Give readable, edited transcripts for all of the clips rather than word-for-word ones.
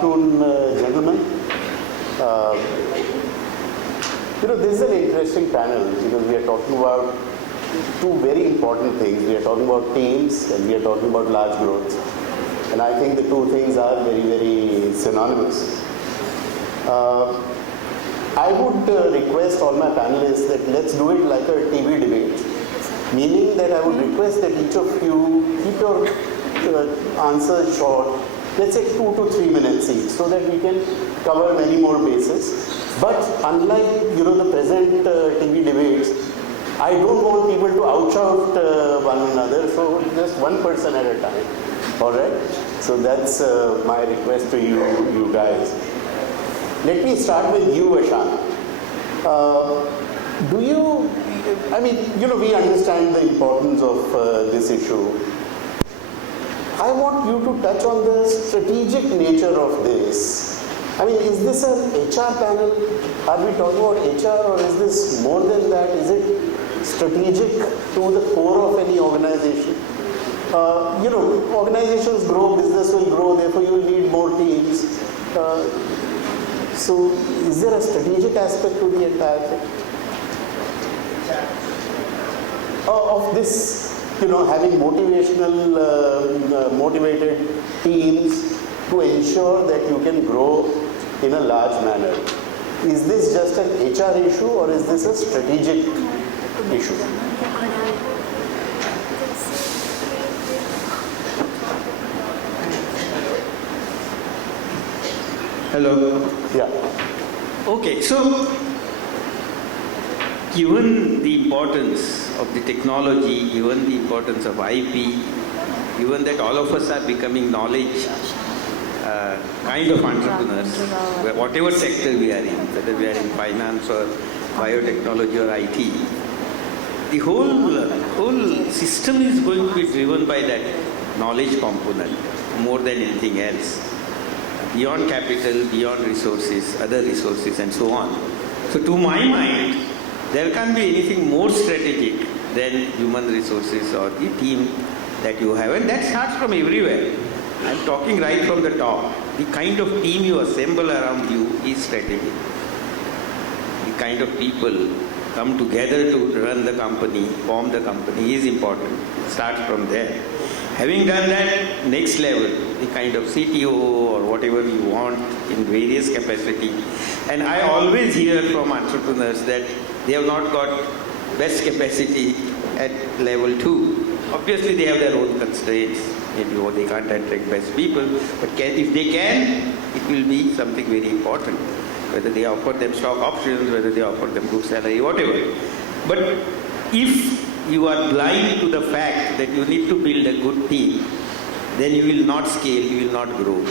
afternoon, gentlemen. This is an interesting panel because we are talking about two very important things. We are talking about teams and we are talking about large growth. And I think the two things are very, very synonymous. I would request all my panelists that let's do it like a TV debate. Meaning that I would request that each of you keep your answers short, let's say 2 to 3 minutes each, so that we can cover many more bases. But unlike the present TV debates, I don't want people to out one another, so just one person at a time. All right? So that's my request to you guys. Let me start with you, Ashan. We understand the importance of this issue. I want you to touch on the strategic nature of this. Is this an HR panel? Are we talking about HR, or is this more than that? Is it strategic to the core of any organization? Organizations grow, business will grow, therefore you will need more teams. So is there a strategic aspect to the entire thing? Of this, having motivated teams to ensure that you can grow in a large manner. Is this just an HR issue or is this a strategic issue? Hello. Yeah. Okay, so given the importance of the technology, given the importance of IP, given that all of us are becoming knowledge kind of entrepreneurs, whatever sector we are in, whether we are in finance or biotechnology or IT, the whole system is going to be driven by that knowledge component more than anything else. Beyond capital, beyond resources, other resources and so on. So to my mind, there can't be anything more strategic than human resources or the team that you have. And that starts from everywhere. I'm talking right from the top. The kind of team you assemble around you is strategic. The kind of people come together to run the company, form the company is important. It starts from there. Having done that, next level, the kind of CTO or whatever you want in various capacity. And I always hear from entrepreneurs that they have not got best capacity at level 2. Obviously, they have their own constraints. Maybe they can't attract best people, but if they can, it will be something very important. Whether they offer them stock options, whether they offer them good salary, whatever. But if you are blind to the fact that you need to build a good team, then you will not scale, you will not grow.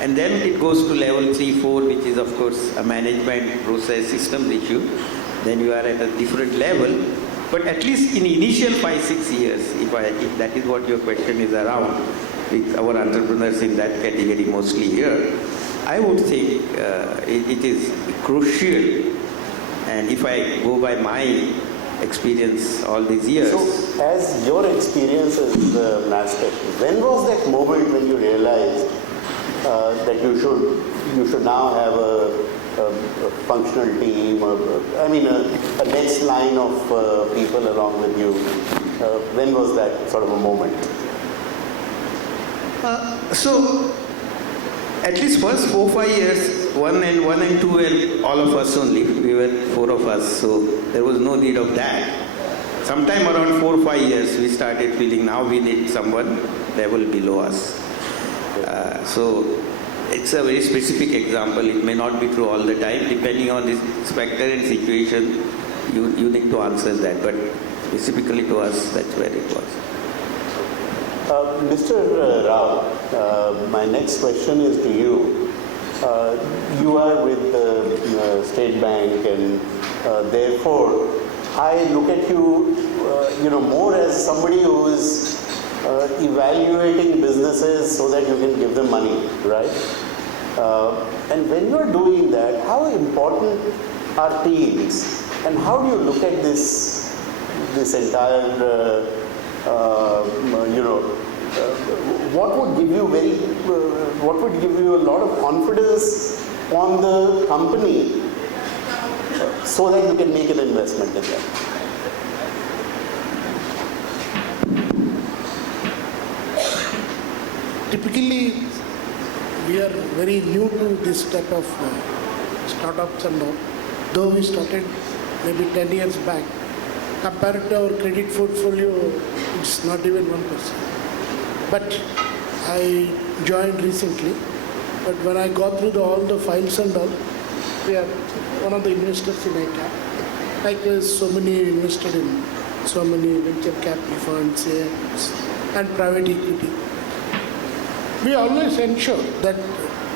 And then it goes to level 3, 4, which is of course a management process systems issue. Then you are at a different level. But at least in initial 5, 6 years, if that is what your question is around, with our entrepreneurs in that category mostly here, I would think it is crucial. And if I go by my experience all these years. So, as your experience as the master, when was that moment when you realized that you should now have a functional team, a next line of people along with you? When was that sort of a moment? So, at least first 4, 5 years, 1 and 2 were all of us only. We were 4 of us, so there was no need of that. Sometime around 4 or 5 years, we started feeling now we need someone level below us. So it's a very specific example. It may not be true all the time. Depending on the specter and situation, you need to answer that. But specifically to us, that's where it was. Mr. Rao, my next question is to you. You are with the State Bank, and therefore I look at you, more as somebody who is evaluating businesses so that you can give them money, right? And when you are doing that, how important are teams, and how do you look at this entire what would give you what would give you a lot of confidence on the company so that you can make an investment in them? Typically, we are very new to this type of startups and all. Though we started maybe 10 years back, compared to our credit portfolio, it's not even 1%. But I joined recently, but when I got through all the files and all, we are one of the investors in IvyCap. Likewise, so many invested in so many venture capital funds and private equity. We always ensure that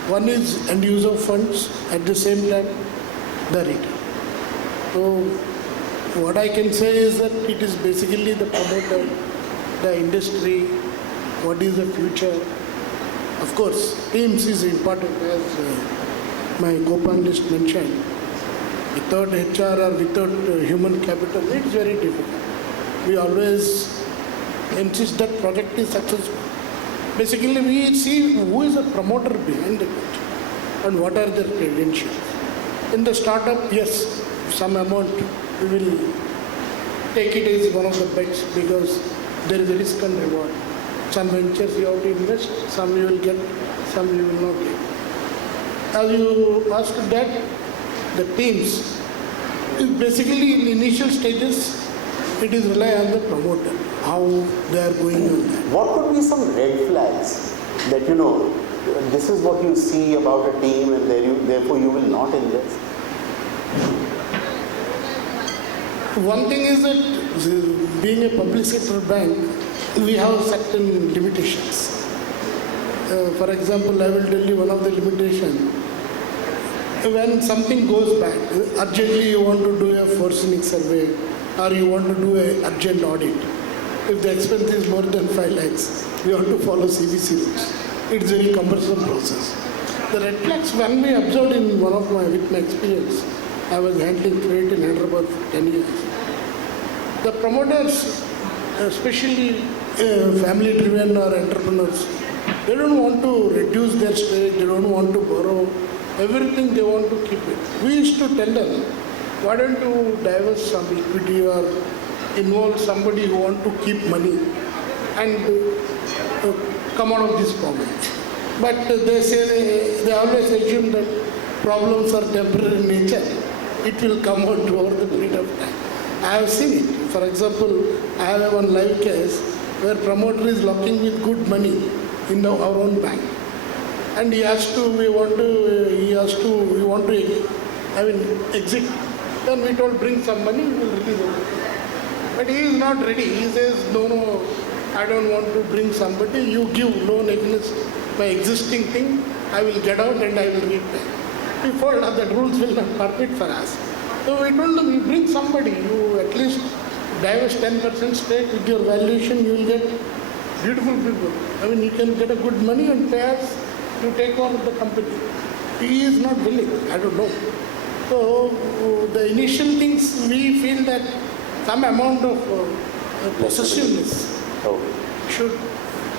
one is end user funds, at the same time the return. So what I can say is that it is basically the promoter, the industry, what is the future. Of course, teams is important, as my co-panelist mentioned. Without HR or without human capital, it's very difficult. We always insist that project is successful. Basically, we see who is the promoter behind it and what are their credentials. In the startup, yes, some amount we will take it as one of the bets because there is a risk and reward. Some ventures you have to invest, some you will get, some you will not get. As you asked that, the teams, basically in initial stages, it is rely on the promoter, how they are going on that. What could be some red flags that, this is what you see about a team and therefore you will not invest? One thing is that being a public sector bank, we have certain limitations. For example, I will tell you one of the limitations. When something goes bad, urgently you want to do a forensic survey or you want to do an urgent audit. If the expense is more than 5 lakhs, we have to follow CBC rules. It's a very cumbersome process. The red flags, when we observed with my experience, I was handling credit in Hyderabad for 10 years. The promoters, especially family-driven or entrepreneurs, they don't want to reduce their stake, they don't want to borrow. Everything they want to keep it. We used to tell them, why don't you divest some equity or involve somebody who want to keep money and come out of this problem. But they say, they always assume that problems are temporary in nature. It will come out over the period of time. I have seen it. For example, I have one live case where promoter is locking with good money in our own bank. And he want to exit. Then we told, bring some money, we will release it. But he is not ready. He says, no, I don't want to bring somebody. You give loan against my existing thing, I will get out and I will repay. We told that rules will not permit for us. So we told them, you bring somebody, you at least divest 10% stake with your valuation, you will get beautiful people. You can get a good money and pay us to take over the company. He is not willing, I don't know. So the initial things, we feel that some amount of possessiveness should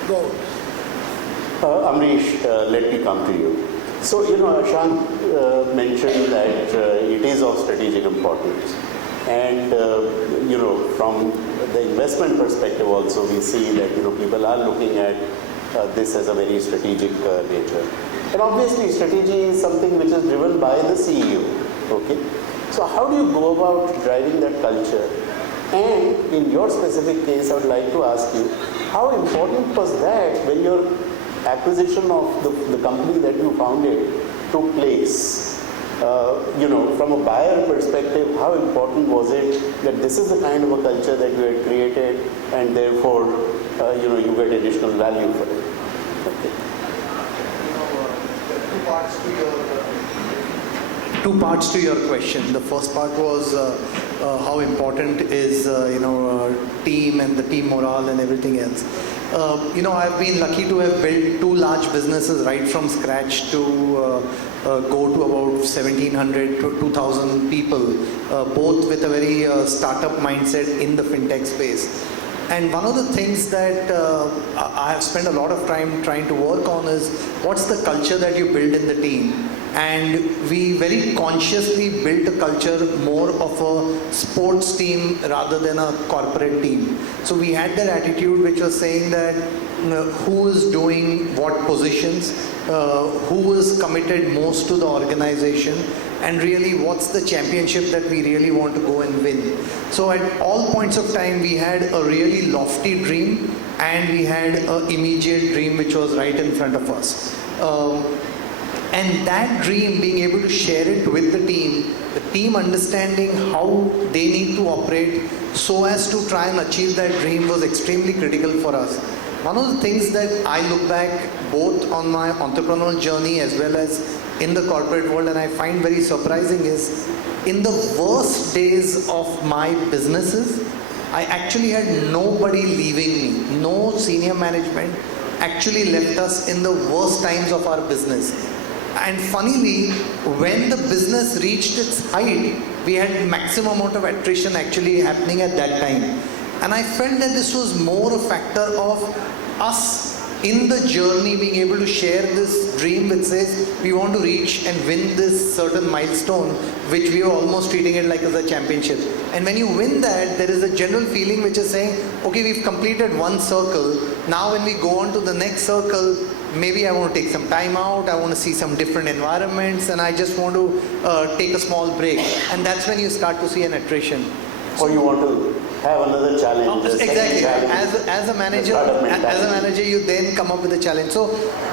go out. Amrish, let me come to you. So, Ashant mentioned that it is of strategic importance. And, from the investment perspective also, we see that, people are looking at this as a very strategic nature. And obviously, strategy is something which is driven by the CEO. Okay? So, how do you go about driving that culture? And in your specific case, I would like to ask you, how important was that when your acquisition of the company that you founded took place? From a buyer perspective, how important was it that this is the kind of a culture that you had created and therefore, you get additional value for it? Okay. Two parts to your question. The first part was how important is team and the team morale and everything else. I've been lucky to have built 2 large businesses right from scratch to go to about 1,700 to 2,000 people, both with a very startup mindset in the fintech space. And one of the things that I have spent a lot of time trying to work on is what's the culture that you build in the team. And we very consciously built a culture more of a sports team rather than a corporate team. So we had that attitude which was saying that who is doing what positions, who is committed most to the organization, and really what's the championship that we really want to go and win. So at all points of time we had a really lofty dream and we had an immediate dream which was right in front of us. And that dream, being able to share it with the team understanding how they need to operate so as to try and achieve that dream was extremely critical for us. One of the things that I look back both on my entrepreneurial journey as well as in the corporate world and I find very surprising is in the worst days of my businesses, I actually had nobody leaving me. No senior management actually left us in the worst times of our business. And funnily, when the business reached its height, we had maximum amount of attrition actually happening at that time. And I felt that this was more a factor of us in the journey being able to share this dream which says we want to reach and win this certain milestone which we are almost treating it like as a championship. And when you win that, there is a general feeling which is saying, okay, we've completed one circle. Now when we go on to the next circle, maybe I want to take some time out, I want to see some different environments, and I just want to take a small break. And that's when you start to see an attrition. Or you want to have another challenge. Exactly. Challenge, as a manager, you then come up with a challenge. So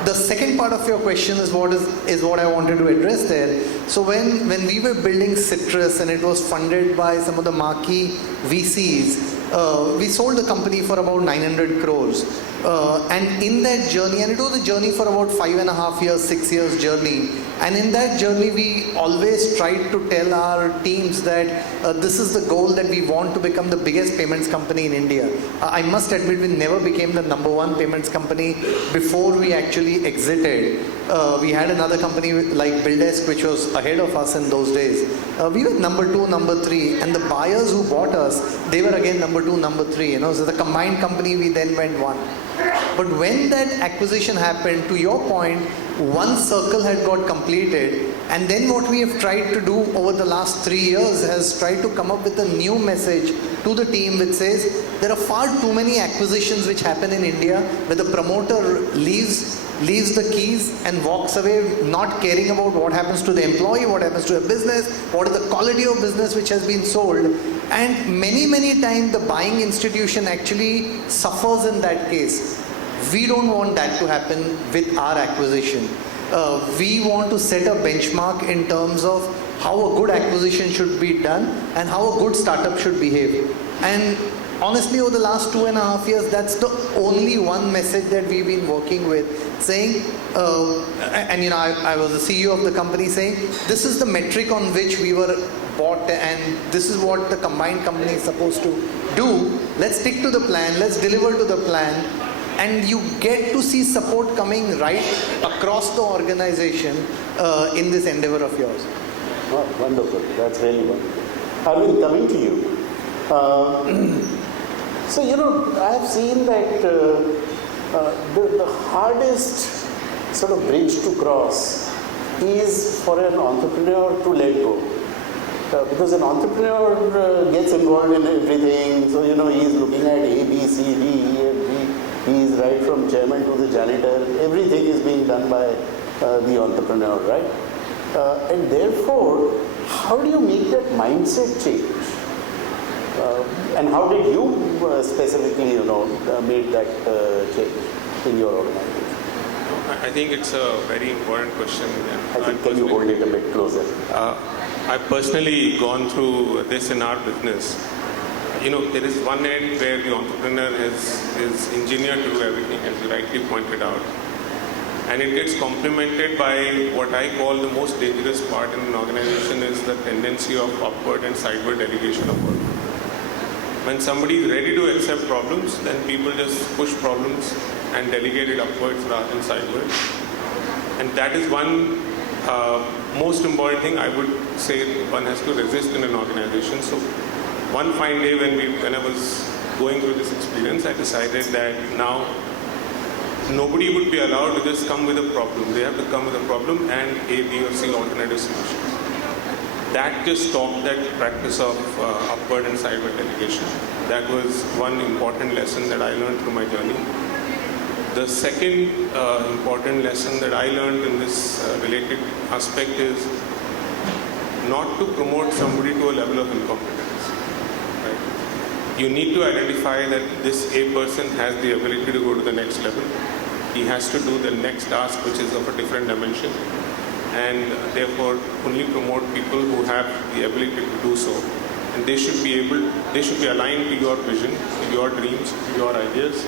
the second part of your question is what I wanted to address there. So when we were building Citrus and it was funded by some of the marquee VCs, we sold the company for about 900 crores. And in that journey, and it was a journey for about 5.5 years, 6 years journey. And in that journey, we always tried to tell our teams that this is the goal, that we want to become the biggest payments company in India. I must admit, we never became the #1 payments company before we actually exited. We had another company like BillDesk, which was ahead of us in those days. We were #2, #3, and the buyers who bought us, they were again #2, #3. So the combined company, we then went 1. But when that acquisition happened, to your point, one circle had got completed, and then what we have tried to do over the last 3 years has tried to come up with a new message to the team which says there are far too many acquisitions which happen in India where the promoter leaves the keys and walks away, not caring about what happens to the employee, what happens to the business, what is the quality of business which has been sold. And many times the buying institution actually suffers in that case. We don't want that to happen with our acquisition. We want to set a benchmark in terms of how a good acquisition should be done and how a good startup should behave. And honestly, over the last 2.5 years, that's the only one message that we've been working with, saying, I was the CEO of the company saying, this is the metric on which we were bought and this is what the combined company is supposed to do. Let's stick to the plan, let's deliver to the plan. And you get to see support coming right across the organization in this endeavor of yours. Oh, wonderful. That's really wonderful. Arvind, coming to you. So, I have seen that the hardest sort of bridge to cross is for an entrepreneur to let go. Because an entrepreneur gets involved in everything. So, he's looking at A, B, C, D, E, F, G. He's right from chairman to the janitor. Everything is being done by the entrepreneur, right? And therefore, how do you make that mindset change? And how did you specifically, make that change in your organization? I think it's a very important question. Can you hold it a bit closer? I've personally gone through this in our business. There is one end where the entrepreneur is engineered to do everything, as you rightly pointed out. And it gets complemented by what I call the most dangerous part in an organization is the tendency of upward and sideward delegation of work. When somebody is ready to accept problems, then people just push problems and delegate it upwards rather than sideways. And that is one most important thing I would say one has to resist in an organization. So one fine day when I was going through this experience, I decided that now nobody would be allowed to just come with a problem. They have to come with a problem and A, B, or C alternative solutions. That just stopped that practice of upward and sideward delegation. That was one important lesson that I learned through my journey. The second important lesson that I learned in this related aspect is not to promote somebody to a level of incompetence. Right? You need to identify that this A person has the ability to go to the next level. He has to do the next task, which is of a different dimension, and therefore only promote people who have the ability to do so. And they should be aligned to your vision, to your dreams, to your ideas,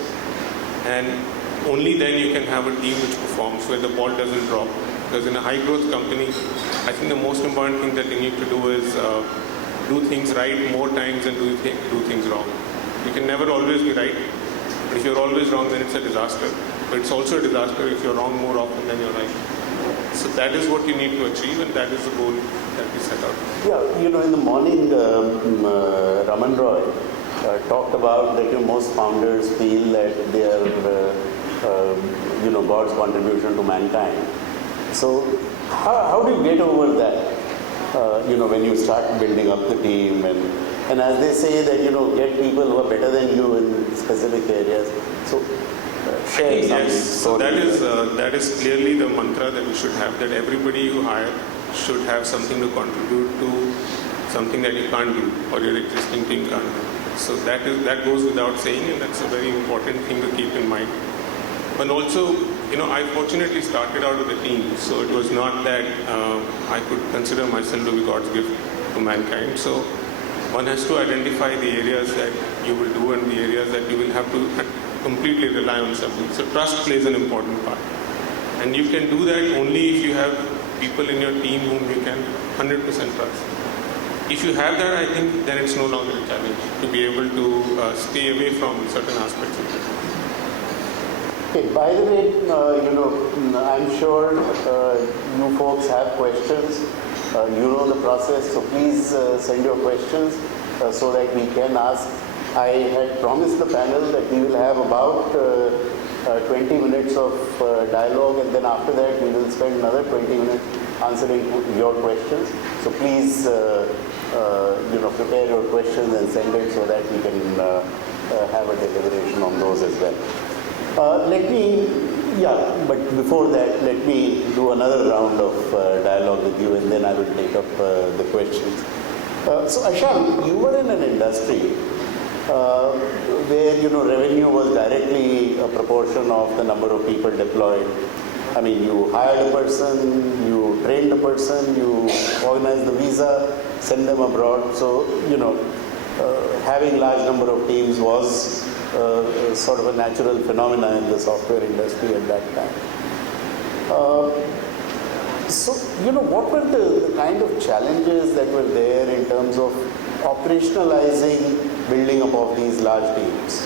and only then you can have a team which performs, where the ball doesn't drop. Because in a high growth company, I think the most important thing that you need to do is do things right more times than do things wrong. You can never always be right, but if you're always wrong, then it's a disaster. But it's also a disaster if you're wrong more often than you're right. So that is what you need to achieve, and that is the goal that we set out. Yeah, in the morning, Raman Roy talked about that most founders feel that they are, God's contribution to mankind. So how do you get over that? When you start building up the team, and as they say that, get people who are better than you in specific areas. So share some. Yes, so that is clearly the mantra that we should have, that everybody you hire should have something to contribute to something that you can't do or your existing team can't do. So that goes without saying, and that's a very important thing to keep in mind. But also, I fortunately started out with a team, so it was not that I could consider myself to be God's gift to mankind. So one has to identify the areas that you will do and the areas that you will have to completely rely on somebody. So trust plays an important part. And you can do that only if you have people in your team whom you can 100% trust. If you have that, I think then it's no longer a challenge to be able to stay away from certain aspects of it. Okay, by the way, I'm sure you folks have questions. You know the process, so please send your questions so that we can ask. I had promised the panel that we will have about 20 minutes of dialogue, and then after that we will spend another 20 minutes answering your questions. So please, prepare your questions and send it so that we can have a deliberation on those as well. But before that, let me do another round of dialogue with you, and then I will take up the questions. So Asham, you were in an industry where revenue was directly a proportion of the number of people deployed. I mean, you hired a person, you trained a person, you organized the visa, send them abroad. So having large number of teams was sort of a natural phenomenon in the software industry at that time. What were the kind of challenges that were there in terms of operationalizing building up of these large teams?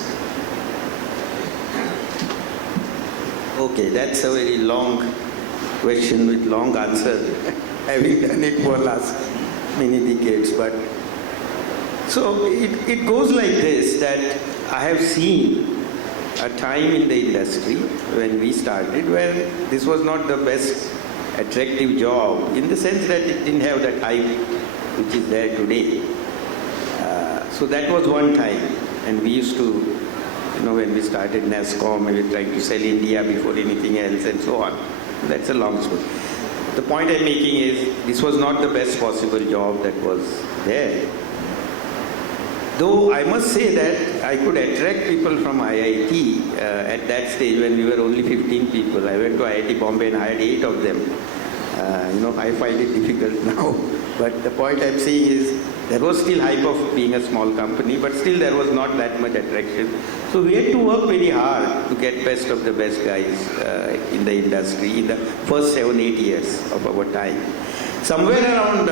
Okay, that's a very long question with long answer, having done it for last many decades. But so it goes like this, that I have seen a time in the industry when we started where this was not the best attractive job, in the sense that it didn't have that hype which is there today. So that was one time, and we used to, when we started NASCOM, we were trying to sell India before anything else and so on. That's a long story. The point I'm making is, this was not the best possible job that was there. Though I must say that I could attract people from IIT at that stage when we were only 15 people. I went to IIT Bombay and hired 8 of them. I find it difficult now. But the point I'm saying is, there was still hype of being a small company, but still there was not that much attraction. So we had to work very hard to get best of the best guys in the industry in the first 7-8 years of our time. Somewhere around,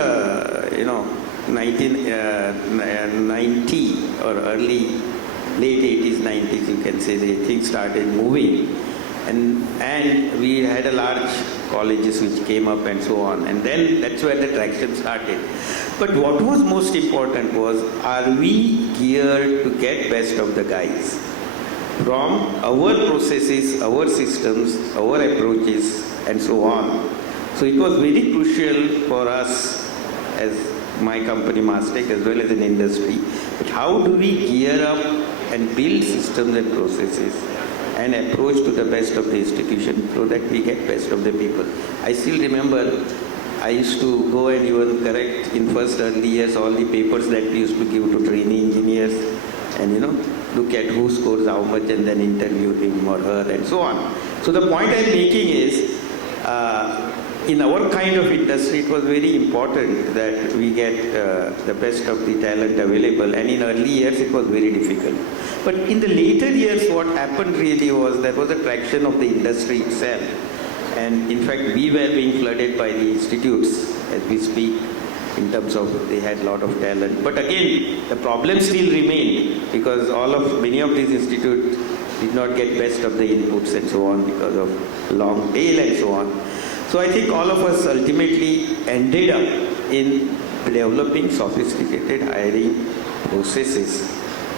1990 or late 80s, 90s, you can say, things started moving. And we had a large colleges which came up and so on. And then that's where the traction started. But what was most important was, are we geared to get best of the guys? From our processes, our systems, our approaches, and so on. So it was very crucial for us as my company, Mastech, as well as an industry, but how do we gear up and build systems and processes and approach to the best of the institution so that we get best of the people. I still remember I used to go and even correct in first early years all the papers that we used to give to trainee engineers and look at who scores how much and then interview him or her and so on. So the point I'm making is, in our kind of industry, it was very important that we get the best of the talent available, and in early years it was very difficult. But in the later years, what happened really was there was a traction of the industry itself, and in fact we were being flooded by the institutes as we speak, in terms of they had a lot of talent. But again, the problem still remained because many of these institutes did not get best of the inputs and so on because of long tail and so on. So I think all of us ultimately ended up in developing sophisticated hiring processes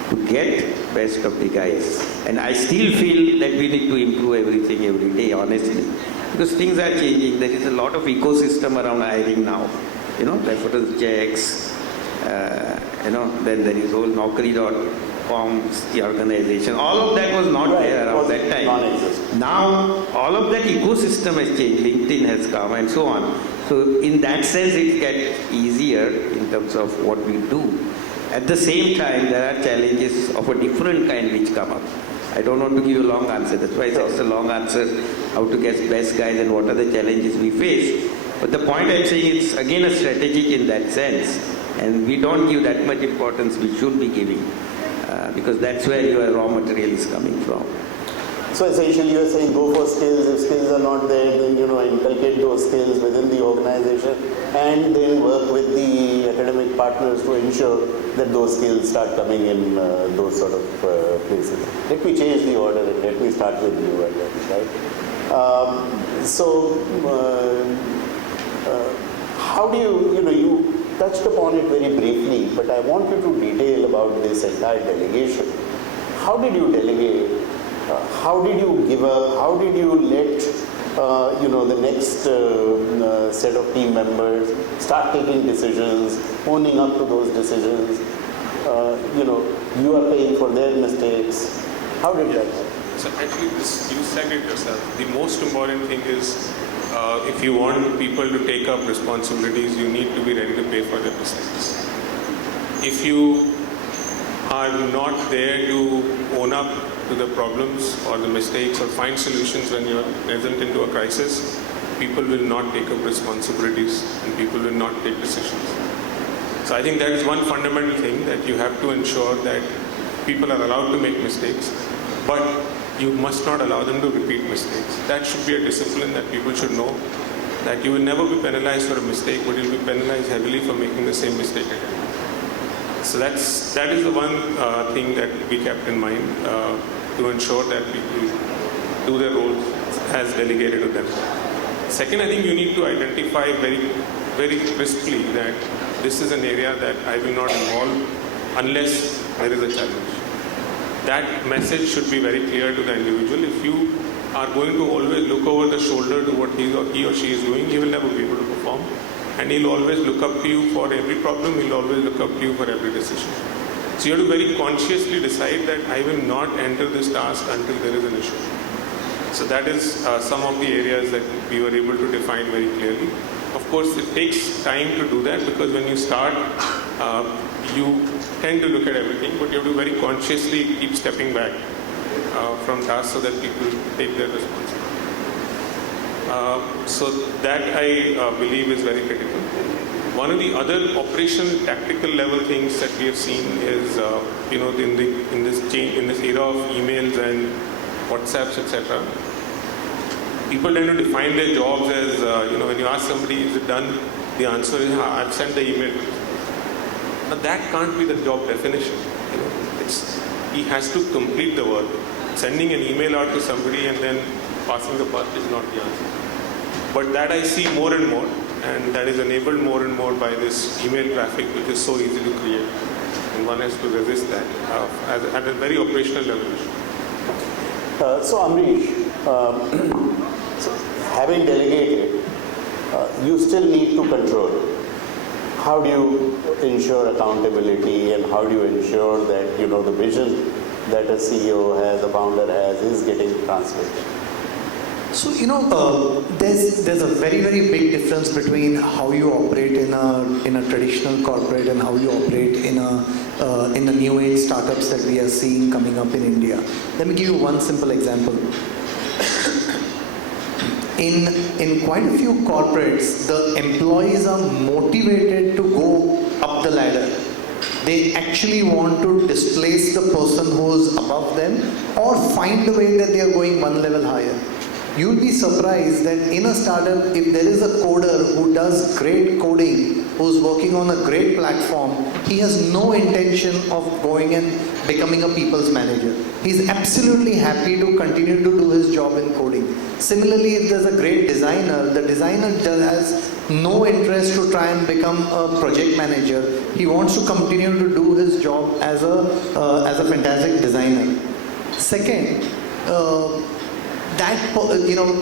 to get best of the guys. And I still feel that we need to improve everything every day, honestly, because things are changing. There is a lot of ecosystem around hiring now. Reference checks, then there is whole Naukri.com, the organization. All of that was not there around that time. Non-existent. Now, all of that ecosystem has changed. LinkedIn has come and so on. So, in that sense, it gets easier in terms of what we do. At the same time, there are challenges of a different kind which come up. I don't want to give you a long answer. That's why it's a long answer, how to get best guys and what are the challenges we face. But the point I'm saying, it's again a strategic in that sense. And we don't give that much importance we should be giving. Because that's where your raw material is coming from. So essentially you're saying go for skills. If skills are not there, then inculcate those skills within the organization and then work with the academic partners to ensure that those skills start coming in those sort of places. Let me change the order and let me start with you again, right? How do you touched upon it very briefly, but I want you to detail about this entire delegation. How did you delegate? How did you give up? How did you let the next set of team members start taking decisions, owning up to those decisions? You are paying for their mistakes. How did that happen? So actually, you said it yourself. The most important thing is, if you want people to take up responsibilities, you need to be ready to pay for their mistakes. If you are not there to own up to the problems or the mistakes or find solutions when you are present into a crisis, people will not take up responsibilities and people will not take decisions. So I think that is one fundamental thing, that you have to ensure that people are allowed to make mistakes, but you must not allow them to repeat mistakes. That should be a discipline that people should know, that you will never be penalized for a mistake, but you'll be penalized heavily for making the same mistake again. So that is the one thing that we kept in mind to ensure that people do their roles as delegated to them. Second, I think you need to identify very, very crisply that this is an area that I will not involve unless there is a challenge. That message should be very clear to the individual. If you are going to always look over the shoulder to what he or she is doing, he will never be able to perform. And he'll always look up to you for every problem, he'll always look up to you for every decision. So you have to very consciously decide that I will not enter this task until there is an issue. So that is some of the areas that we were able to define very clearly. Of course, it takes time to do that, because when you start, you tend to look at everything, but you have to very consciously keep stepping back from tasks so that people take their responsibility. So that I believe is very critical. One of the other operational tactical level things that we have seen is, in this era of emails and WhatsApps, etc., people tend to define their jobs as, when you ask somebody, is it done? The answer is, I've sent the email. Now that can't be the job definition. He has to complete the work. Sending an email out to somebody and then passing the buck is not the answer. But that I see more and more, and that is enabled more and more by this email traffic, which is so easy to create. And one has to resist that at a very operational level. So Amrish, so having delegated, you still need to control. How do you ensure accountability, and how do you ensure that the vision that a CEO has, a founder has, is getting translated? So there's a very big difference between how you operate in a traditional corporate and how you operate in the new age startups that we are seeing coming up in India. Let me give you one simple example. In quite a few corporates, the employees are motivated to go up the ladder. They actually want to displace the person who is above them or find a way that they are going one level higher. You'll be surprised that in a startup, if there is a coder who does great coding, who's working on a great platform, he has no intention of going and becoming a people's manager. He's absolutely happy to continue to do his job in coding. Similarly, if there's a great designer, the designer has no interest to try and become a project manager. He wants to continue to do his job as a fantastic designer. Second,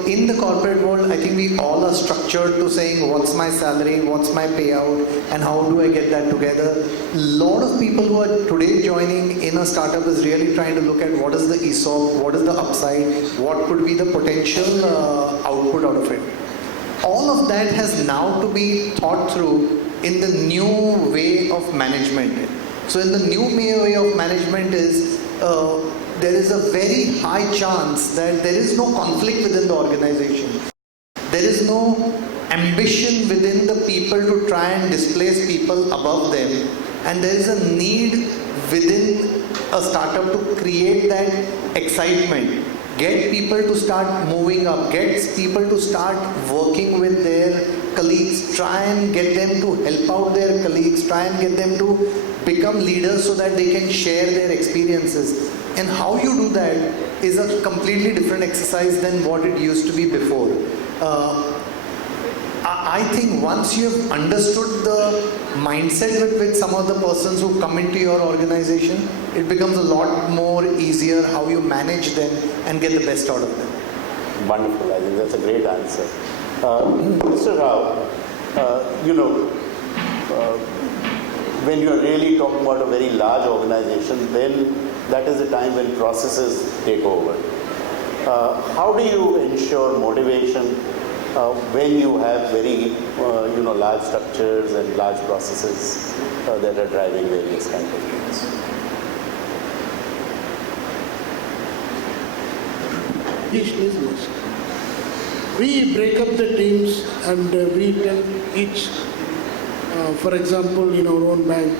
in the corporate world, I think we all are structured to saying what's my salary, what's my payout, and how do I get that together. A lot of people who are today joining in a startup is really trying to look at what is the ESOP, what is the upside, what could be the potential output out of it. All of that has now to be thought through in the new way of management. So in the new way of management is there is a very high chance that there is no conflict within the organization. There is no ambition within the people to try and displace people above them. And there is a need within a startup to create that excitement. Get people to start moving up. Get people to start working with their colleagues. Try and get them to help out their colleagues. Try and get them to become leaders so that they can share their experiences. And how you do that is a completely different exercise than what it used to be before. I think once you have understood the mindset with which some of the persons who come into your organization, it becomes a lot more easier how you manage them and get the best out of them. Wonderful. I think that's a great answer. Mr. Rao, when you are really talking about a very large organization, then that is the time when processes take over. How do you ensure motivation when you have very large structures and large processes that are driving various kinds of things? Yes. We break up the teams and we tell each, for example, in our own bank,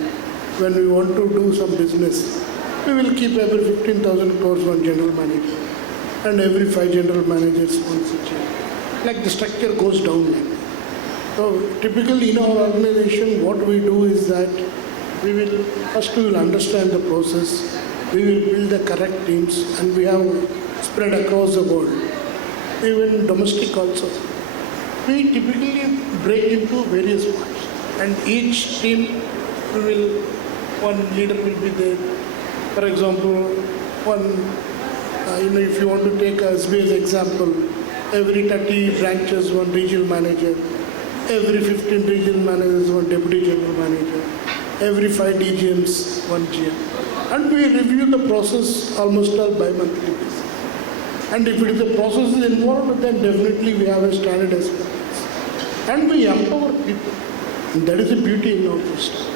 when we want to do some business, we will keep every 15,000 crores one general manager and every 5 general managers one CGM. Like the structure goes down like that. So typically in our organization, what we do is that we will understand the process, we will build the correct teams, and we have spread across the world, even domestic also. We typically break into various parts, and each team one leader will be there. For example, if you want to take SBI's example, every 30 branches, one regional manager, every 15 regional managers, one deputy general manager, every 5 DGMs, one GM. And we review the process almost all bi-monthly basis. And if it is a process involved, then definitely we have a standard SOPs. And we empower people. And that is the beauty in our system.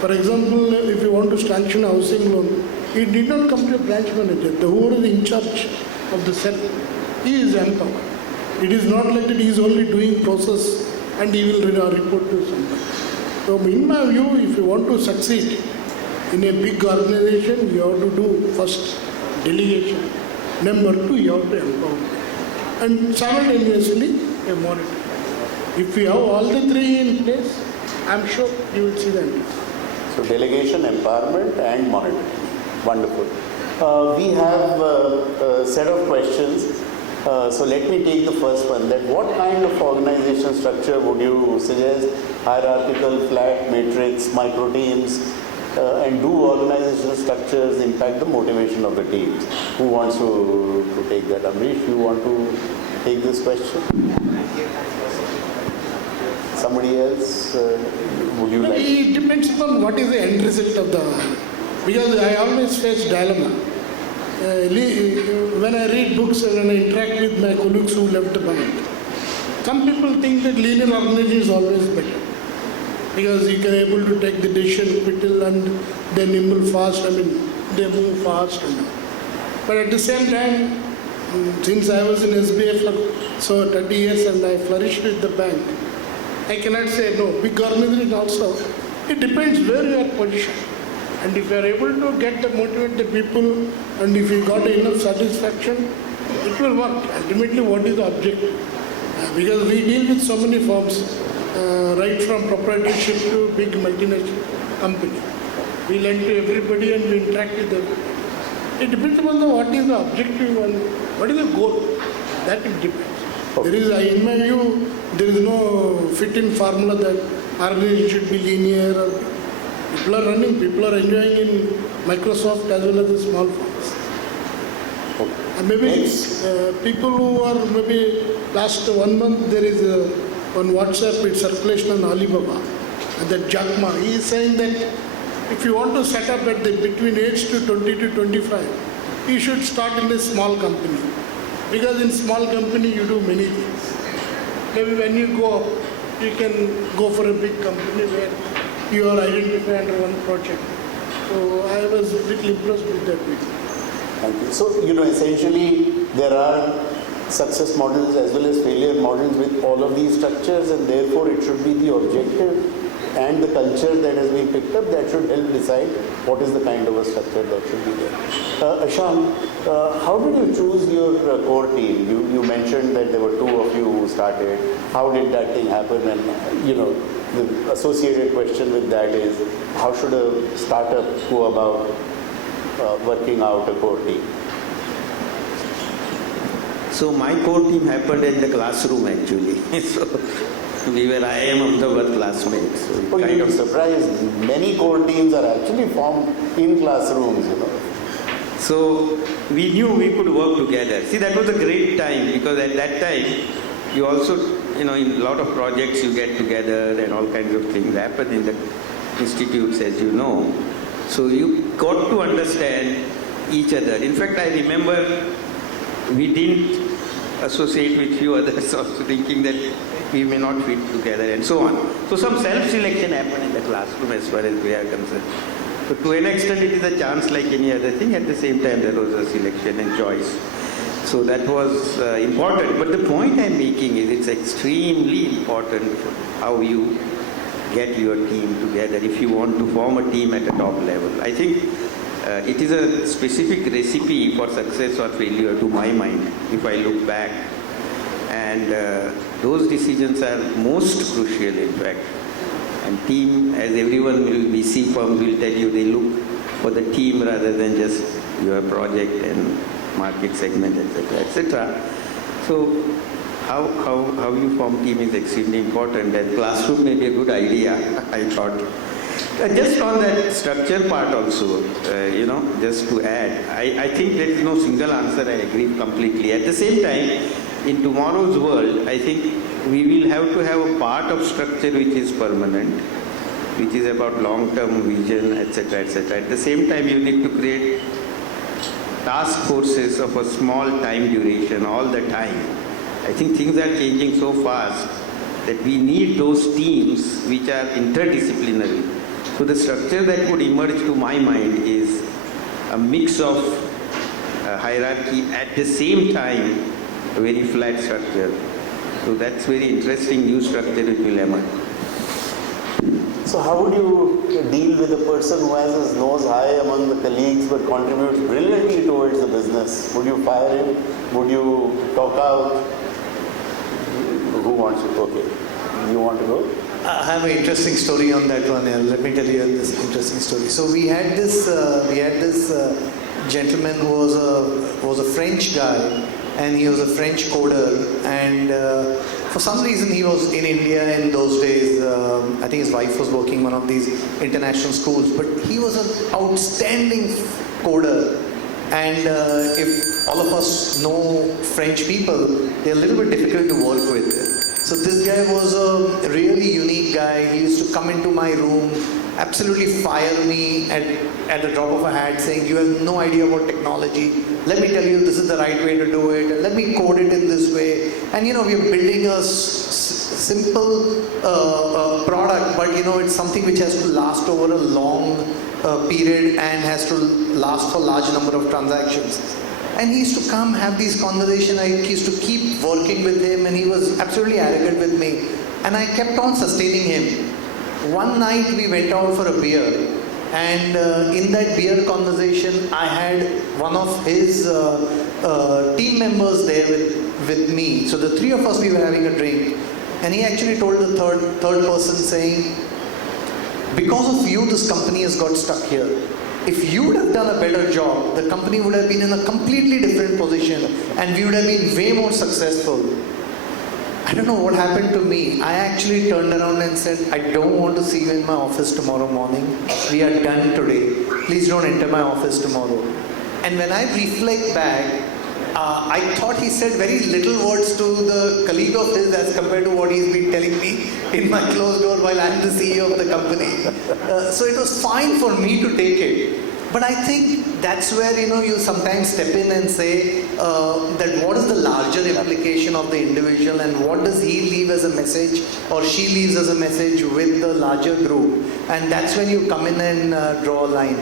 For example, if you want to sanction a housing loan, it did not come to a branch manager. The who is in charge of the cell, he is empowered. It is not like that he is only doing process and he will report to somebody. So in my view, if you want to succeed in a big organization, you have to do first delegation. Number 2, you have to empower. And simultaneously, a monitor. If we have all the 3 in place, I am sure you will see that. So delegation, empowerment and monitoring. Wonderful. We have a set of questions So let me take the first one. That what kind of organization structure would you suggest? Hierarchical, flat, matrix, micro teams, and do organizational structures impact the motivation of the teams? Who wants to take that? Amrish, you want to take this question? Somebody else? Would you like? It depends upon what is the end result of the. Because I always face dilemma. When I read books and when I interact with my colleagues who left the bank, some people think that linear organization is always better because you can able to take the decision quickly and they nimble fast. I mean, they move fast. But at the same time, since I was in SBI for 30 years and I flourished with the bank, I cannot say no. Big organization also, it depends where you are positioned. And if you are able to get the motivate the people and if you got enough satisfaction, it will work. Ultimately, what is the objective? Because we deal with so many firms, right from proprietorship to big multinational company. We lend to everybody and we interact with everybody. It depends upon what is the objective and what is the goal. That it depends. There is, in my view, there is no fit-in formula that organization should be linear. Or people are running, people are enjoying in Microsoft as well as the small firms. And maybe people who are maybe last 1 month there is on WhatsApp it's circulation on Alibaba and that Jack Ma, he is saying that if you want to set up at the between age to 20 to 25, you should start in a small company. Because in small company you do many things. Maybe when you go up, you can go for a big company where you are identified under one project. So I was a little impressed with that video. Thank you. So, essentially there are success models as well as failure models with all of these structures, and therefore it should be the objective and the culture that has been picked up that should help decide what is the kind of a structure that should be there. Ashank, how did you choose your core team? You mentioned that there were 2 of you who started. How did that thing happen? And, the associated question with that is, how should a startup go about working out a core team? So my core team happened in the classroom actually. So we were IIM Ahmedabad classmates. So you'd be surprised. Many core teams are actually formed in classrooms, So we knew we could work together. See, that was a great time because at that time you also, in a lot of projects you get together and all kinds of things happen in the institutes, as you know. So you got to understand each other. In fact, I remember we didn't associate with few others also thinking that we may not fit together and so on. So some self-selection happened in the classroom as far as we are concerned. So to an extent it is a chance like any other thing. At the same time there was a selection and choice. So that was important. But the point I'm making is it's extremely important how you get your team together if you want to form a team at a top level. I think it is a specific recipe for success or failure to my mind if I look back. And those decisions are most crucial in fact. And team, as everyone will, VC firms will tell you, they look for the team rather than just your project and market segment, etc., etc. So how you form team is extremely important, and classroom may be a good idea, I thought. Just on that structure part also, just to add, I think there is no single answer, I agree completely. At the same time, in tomorrow's world, I think we will have to have a part of structure which is permanent, which is about long-term vision, etc., etc. At the same time, you need to create task forces of a small time duration all the time. I think things are changing so fast that we need those teams which are interdisciplinary. So the structure that would emerge to my mind is a mix of hierarchy at the same time a very flat structure. So that's very interesting new structure which will emerge. So how would you deal with a person who has his nose high among the colleagues but contributes brilliantly towards the business? Would you fire him? Would you talk out? Who wants to? Okay. You want to go? I have an interesting story on that one. Let me tell you this interesting story. So we had this gentleman who was a French guy, and he was a French coder, and for some reason he was in India in those days. I think his wife was working one of these international schools, but he was an outstanding coder. And if all of us know French people, they're a little bit difficult to work with. So this guy was a really unique guy. He used to come into my room, absolutely fire me at the drop of a hat, saying, "You have no idea about technology. Let me tell you, this is the right way to do it. And let me code it in this way." And you know, we're building a simple product, but you know, it's something which has to last over a long period and has to last for large number of transactions. And he used to come have these conversations. I used to keep working with him, and he was absolutely arrogant with me. And I kept on sustaining him. One night we went out for a beer, and in that beer conversation, I had one of his team members there with me. So the three of us, we were having a drink, and he actually told the third person, saying, "Because of you, this company has got stuck here. If you would have done a better job, the company would have been in a completely different position, and we would have been way more successful." I don't know what happened to me. I actually turned around and said, "I don't want to see you in my office tomorrow morning. We are done today. Please don't enter my office tomorrow." And when I reflect back, I thought he said very little words to the colleague of his as compared to what he's been telling me in my closed door while I'm the CEO of the company. So it was fine for me to take it. But I think that's where, you know, you sometimes step in and say that what is the larger implication of the individual, and what does he leave as a message or she leaves as a message with the larger group. And that's when you come in and draw a line.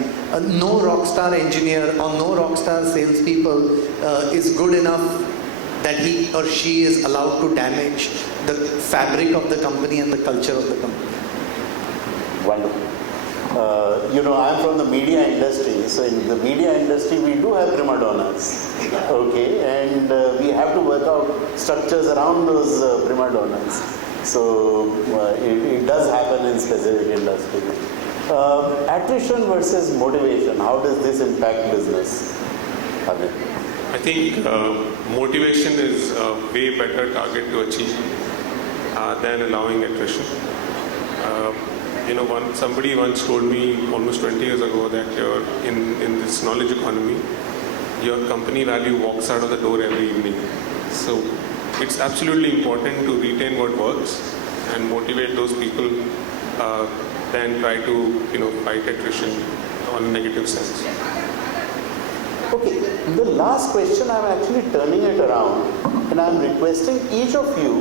No rockstar engineer or no rockstar salespeople is good enough that he or she is allowed to damage the fabric of the company and the culture of the company. Wonderful. You know, I'm from the media industry, so in the media industry we do have prima donnas, okay, and we have to work out structures around those prima donnas. So it does happen in specific industries. Attrition versus motivation, how does this impact business? Amit? I think motivation is a way better target to achieve than allowing attrition. You know, somebody once told me almost 20 years ago that you're in this knowledge economy, your company value walks out of the door every evening. So it's absolutely important to retain what works and motivate those people, than try to, you know, fight attrition on a negative sense. Okay, the last question, I'm actually turning it around, and I'm requesting each of you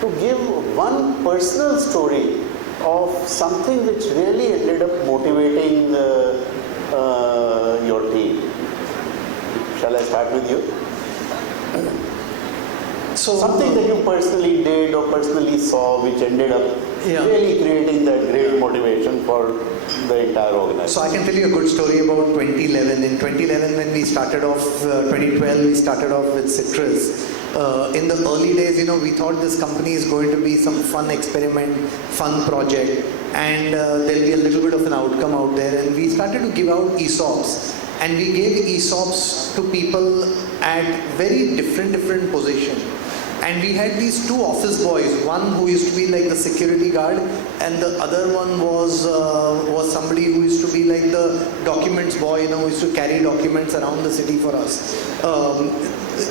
to give one personal story of something which really ended up motivating your team. Shall I start with you? So something that you personally did or personally saw which ended up really creating that great motivation for the entire organization. So I can tell you a good story about 2011. In 2011, when we started off, 2012, we started off with Citrus. In the early days, you know, we thought this company is going to be some fun experiment, fun project, and there'll be a little bit of an outcome out there. And we started to give out ESOPs. And we gave ESOPs to people at very different positions. And we had these two office boys, one who used to be like the security guard, and the other one was somebody who used to be like the documents boy, you know, who used to carry documents around the city for us.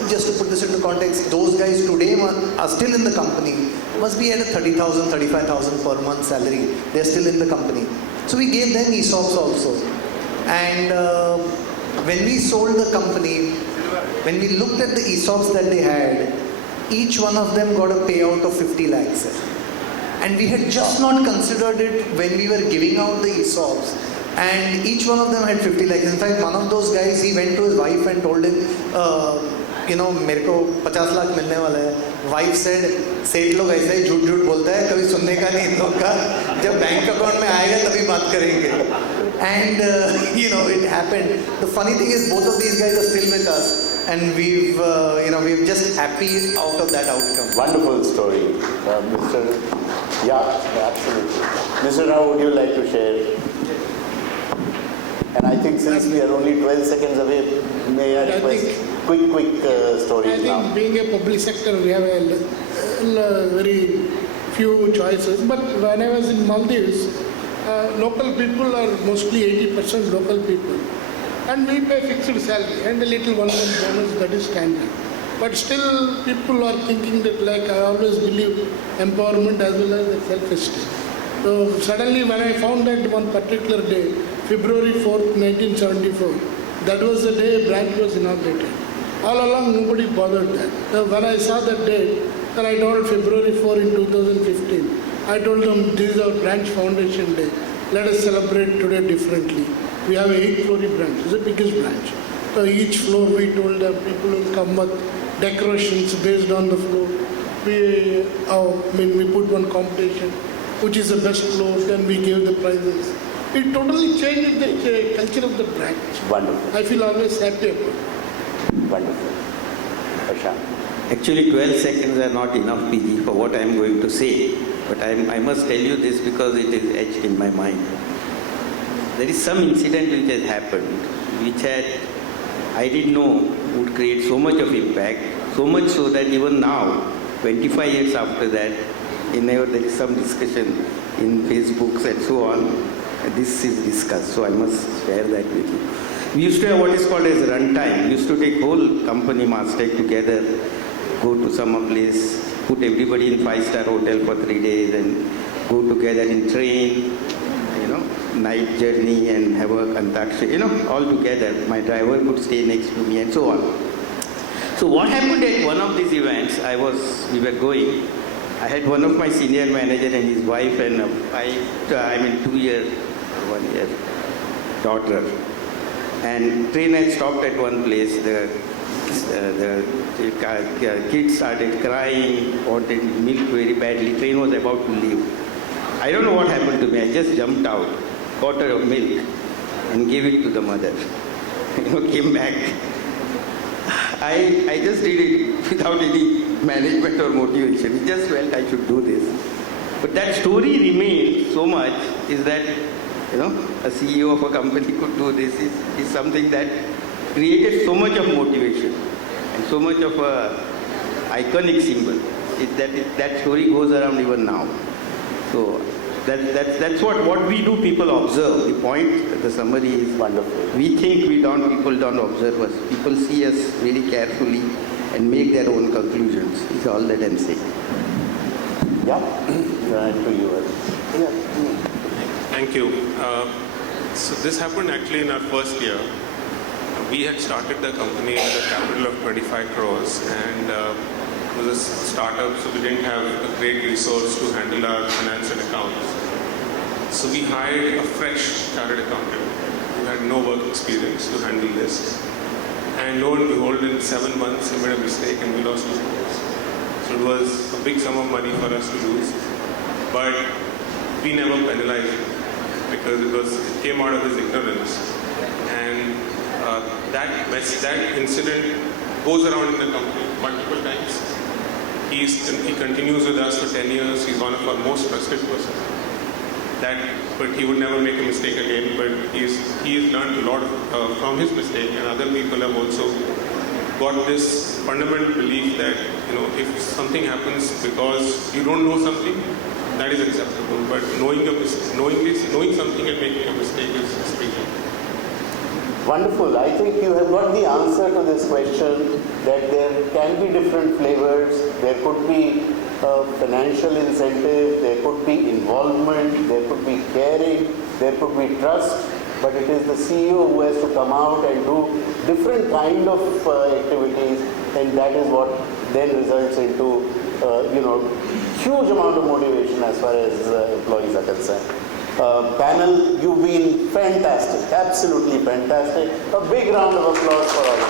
Just to put this into context, those guys today are still in the company, must be at a 30,000, 35,000 per month salary. They're still in the company. So we gave them ESOPs also. And when we sold the company, when we looked at the ESOPs that they had, each one of them got a payout of 50 lakhs. And we had just not considered it when we were giving out the ESOPs. And each one of them had 50 lakhs. In fact, one of those guys, he went to his wife and told him, you know, मेरे को 50 लाख मिलने वाला है. Wife said, सेठ लोग ऐसे ही झूठ बोलता है, कभी सुनने का नहीं इन लोग का. जब बैंक अकाउंट में आएगा तभी बात करेंगे. And you know, it happened. The funny thing is, both of these guys are still with us, and we're just happy out of that outcome. Wonderful story, Mr. Yeah, absolutely. Mr. Rao, would you like to share? And I think since we are only 12 seconds away, may I request? quick I stories think now. being a public sector, we have very few choices. But when I was in Maldives, local people are mostly 80% local people. And we pay fixed salary and a little one-month bonus, that is standard. But still people are thinking that, like, I always believe empowerment as well as the self-esteem. So suddenly when I found that one particular day, February 4th, 1974, that was the day a branch was inaugurated. All along nobody bothered that. So when I saw that date, then I told February 4 in 2015, I told them this is our branch foundation day. Let us celebrate today differently. We have 8-floor branch, it's the biggest branch. So each floor we told them people will come with decorations based on the floor. We put one competition, which is the best floor, then we gave the prizes. It totally changed the culture of the branch. Wonderful, I feel always happy about it. wonderful. Prashant. Actually, 12 seconds are not enough, PG, for what I am going to say. But I must tell you this because it is etched in my mind. There is some incident which has happened, which I didn't know would create so much of impact, so much so that even now, 25 years after that, whenever there is some discussion in Facebooks and so on, this is discussed. So I must share that with you. We used to have what is called as runtime. We used to take whole company mass take together, go to some place, put everybody in 5-star hotel for 3 days and go together in train, night journey and have a antakshari, all together. My driver could stay next to me and so on. So what happened at one of these events, we were going, I had one of my senior manager and his wife and 1 year daughter. And train had stopped at one place. The kids started crying, wanted milk very badly. Train was about to leave. I don't know what happened to me. I just jumped out, quarter of milk, and gave it to the mother. Came back. I just did it without any management or motivation. I just felt I should do this. But that story remained so much is that, a CEO of a company could do this is something that created so much of motivation and so much of a iconic symbol. That story goes around even now. So that's what we do. People observe. The point, the summary is Wonderful. we think people don't observe us. People see us very carefully and make their own conclusions. Is all that I'm saying. Yeah, to you. Yeah. Thank you. So this happened actually in our first year. We had started the company with a capital of 25 crores and it was a startup, so we didn't have a great resource to handle our finance and accounts. So we hired a fresh chartered accountant who had no work experience to handle this. And lo and behold, in 7 months, he made a mistake and we lost 2 crores. So it was a big sum of money for us to lose. But we never penalized him because it came out of his ignorance. And that incident goes around in the company multiple times. He continues with us for 10 years. He's one of our most trusted persons. But he would never make a mistake again. But he has learned a lot from his mistake, and other people have also got this fundamental belief that if something happens because you don't know something, that is acceptable. But knowing something and making a mistake is tricky. Wonderful. I think you have got the answer to this question, that there can be different flavors. There could be financial incentive, there could be involvement, there could be caring, there could be trust, but it is the CEO who has to come out and do different kind of activities, and that is what then results into huge amount of motivation as far as employees are concerned. Panel, you've been fantastic, absolutely fantastic. A big round of applause for all of you.